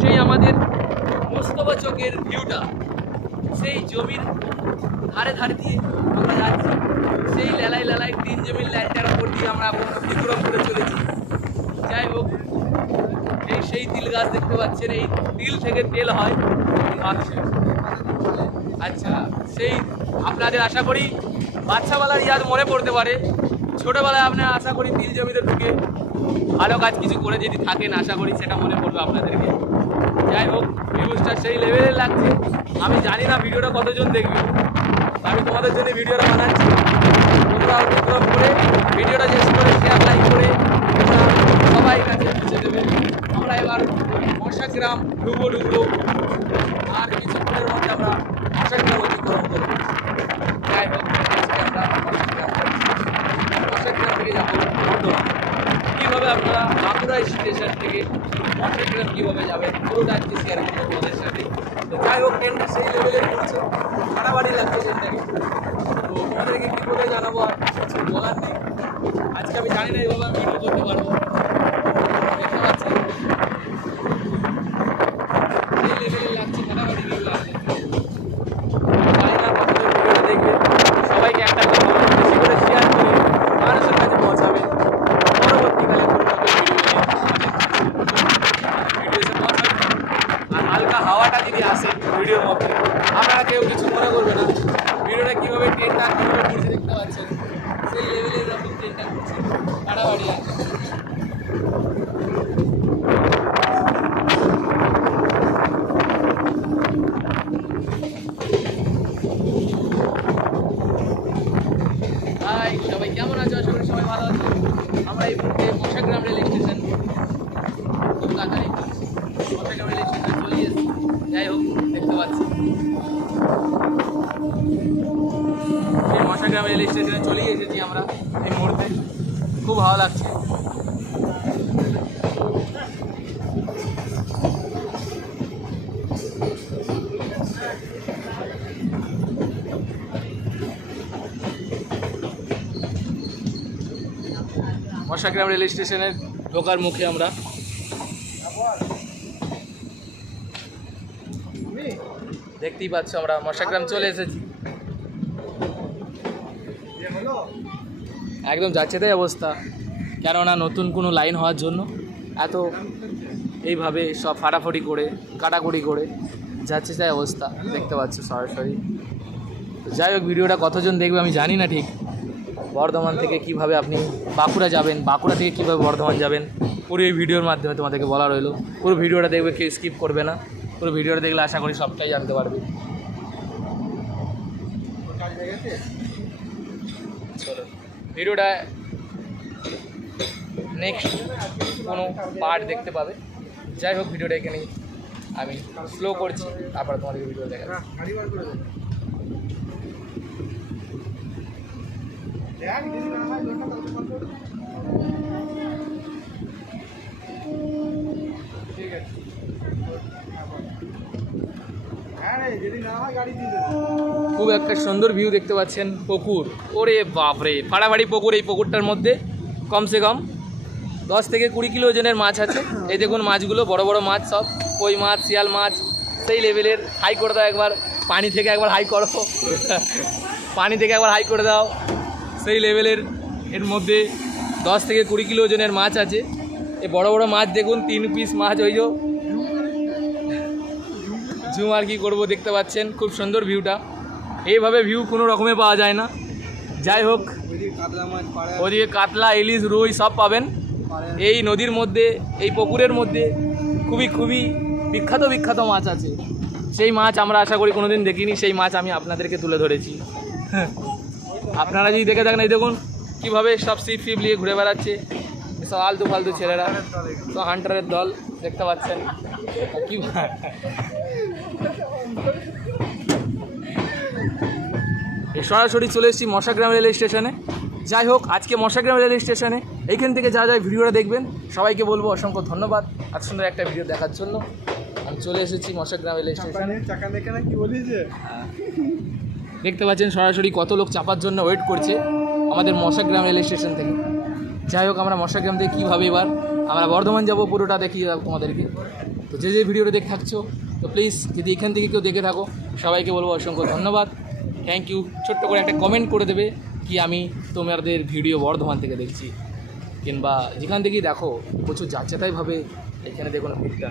সেই আমাদের মোস্তফা চকের ভিউটা সেই জমির ধারে ধারে দিয়ে আমরা যাচ্ছি। সেই লেলাই লেলাই তিন জমির লাইনটার উপর দিয়ে আমরা এখন অতিক্রম করে চলেছি। যাই হোক, এই সেই তিল গাছ দেখতে পাচ্ছেন, এই তিল থেকে তেল হয় আচ্ছা আচ্ছা সেই আপনাদের আশা করি বাচ্চাবেলার ইয়াদ মনে পড়তে পারে। ছোটোবেলায় আপনার আশা করি তিল জমিতে ঢুকে ভালো কাজ কিছু করে যদি থাকেন, আশা করি সেটা মনে পড়বে আপনাদেরকে। যাই হোক ভিউজটা সেই লেভেলের লাগছে। আমি জানি না ভিডিওটা কতজন দেখবে। আমি তোমাদের জন্য ভিডিওটা বানাচ্ছি। তোমরা অতিক্রম করে ভিডিওটা শেষ করে শেয়ার লাইক করে সবাই কাছে পৌঁছে দেবে। আমরা এবার মশাগ্রাম ডুবো ঢুকবো আর কিছুক্ষণের মধ্যে আমরা মশাগ্রাম অতিক্রম করব যাই হোক আজকে আমরা মশাগ্রাম যাচ্ছি। মশাগ্রাম থেকে যাব বর্ধমান কীভাবে আপনারা স্টেশন থেকে। মশাগ্রাম কীভাবে যাবে পুরো আজকে শেয়ার সাথে। তো যাই হোক ট্রেনটা সেই লেভেলে পড়ছে? মারামারি লাগছে ট্রেনটাকে তো ওদেরকে কী করে জানাব আর বলার নেই? আজকে আমি জানি না এইভাবে আমি করতে পারব দেখতে পাচ্ছেন সেই লেভেলে লাগছে মারামারি ভিউ লাগছে জানি না কতজন ভিডিওটা দেখবে সবাইকে একটা কথা বলব, বেশি করে শেয়ার করে মানুষের কাছে পৌঁছাবে পরবর্তীকালে কোনো রকম ভিডিও নিয়ে ভিডিও এসে পৌঁছাবে আর হালকা হাওয়াটা যদি আসে ভিডিওর মধ্যে। আপনারা কেউ কিছু মনে করবে না। ভিডিওটা কীভাবে ট্রেনটা কীভাবে ঘুরছে দেখতে পাচ্ছেন? সেই লেভেলে এরকম ট্রেনটা ঘুরছে। বাড়াবাড়ি আছে স্টেশনে চলে এসেছি আমরা এই মুহূর্তে। খুব ভালো লাগছে। মশাগ্রাম রেল স্টেশনের ঢোকার মুখে আমরা। দেখতেই পাচ্ছ আমরা, মশাগ্রাম চলে এসেছি। একদম যাচ্ছে তাই অবস্থা। কেননা নতুন কোনো লাইন হওয়ার জন্য এত এইভাবে সব ফাটাফাটি করে, কাটাকুটি করে যাচ্ছে তাই অবস্থা। দেখতে পাচ্ছ সরাসরি যাই হোক ভিডিওটা কতজন দেখবে আমি জানি না ঠিক। বর্ধমান থেকে কীভাবে আপনি বাঁকুড়া যাবেন, বাঁকুড়া থেকে কীভাবে বর্ধমান যাবেন, পুরো এই ভিডিওর মাধ্যমে তোমাদেরকে বলা রইল। পুরো ভিডিওটা দেখবে কেউ স্কিপ করবে না। পুরো ভিডিওটা দেখলে আশা করি সবটাই জানতে পারবে। চলো। ভিডিওটা নেক্সট কোনো পার্ট দেখতে পাবে। যাই হোক, ভিডিওটা এখানেই আমি স্লো করছি, তারপরে তোমাদেরকে ভিডিও দেখা খুব একটা সুন্দর ভিউ দেখতে পাচ্ছেন পুকুর। ওরে বাপরে ফাড়াফাড়ি পুকুর এই পুকুরটার মধ্যে, কমসে কম দশ থেকে কুড়ি কিলো ওজনের মাছ আছে। এই দেখুন মাছগুলো, বড় বড় মাছ সব, কই মাছ, শিয়াল মাছ, সেই লেভেলের হাই করে দাও একবার, পানি থেকে একবার হাই করো। পানি থেকে একবার হাই করে দাও। সেই লেভেলের এর মধ্যে দশ থেকে কুড়ি কিলো ওজনের মাছ আছে। এই বড় বড় মাছ দেখুন, তিন পিস মাছ, ওই জুম আর কি করব দেখতে পাচ্ছেন, খুব সুন্দর ভিউটা এইভাবে ভিউ কোনো রকমে পাওয়া যায় না। যাই হোক, ওদিকে কাতলা, ইলিশ, রুই সব পাবেন। এই নদীর মধ্যে, এই পুকুরের মধ্যে খুবই খুবই বিখ্যাত বিখ্যাত মাছ আছে। সেই মাছ আমরা আশা করি কোনোদিন দেখিনি, সেই মাছ আমি আপনাদেরকে তুলে ধরেছি। আপনারা যদি দেখে থাকেন, এই দেখুন কীভাবে সব সিপ ফিপ নিয়ে ঘুরে বেড়াচ্ছে। সব আলতু ফালতু ছেলেরা তো হান্টারের দল, দেখতে পাচ্ছেন। কি সরাসরি চলে এসেছি মশাগ্রাম রেল স্টেশনে। যাই হোক আজকে মশাগ্রাম রেল স্টেশনে। এইখান থেকে যা যা ভিডিওটা দেখবেন সবাইকে বলব অসংখ্য ধন্যবাদ। এত সুন্দর একটা ভিডিও দেখার জন্য। আমি চলে এসেছি মশাগ্রাম রেল স্টেশনে। চাকা দেখে না কি বলিস যে? দেখতে পাচ্ছেন সরাসরি কত লোক চাপার জন্য ওয়েট করছে আমাদের মশাগ্রাম রেল স্টেশন থেকে। যাই হোক আমরা মশাগ্রাম থেকে কীভাবে এবার? আমরা বর্ধমান যাব পুরোটা দেবো তোমাদেরকে। তো যে যে ভিডিওটা দেখে থাকছো তো প্লিজ যদি এখান থেকে কেউ দেখে থাকো সবাইকে বলব অসংখ্য ধন্যবাদ। থ্যাংক ইউ ছোট্ট করে একটা কমেন্ট করে দেবে কি আমি তোমাদের ভিডিও বর্ধমান থেকে দেখছি। কিংবা যেখান থেকেই দেখো, প্রচুর যাচ্ছেতাইভাবে এখানে দেখুন ভিড়টা।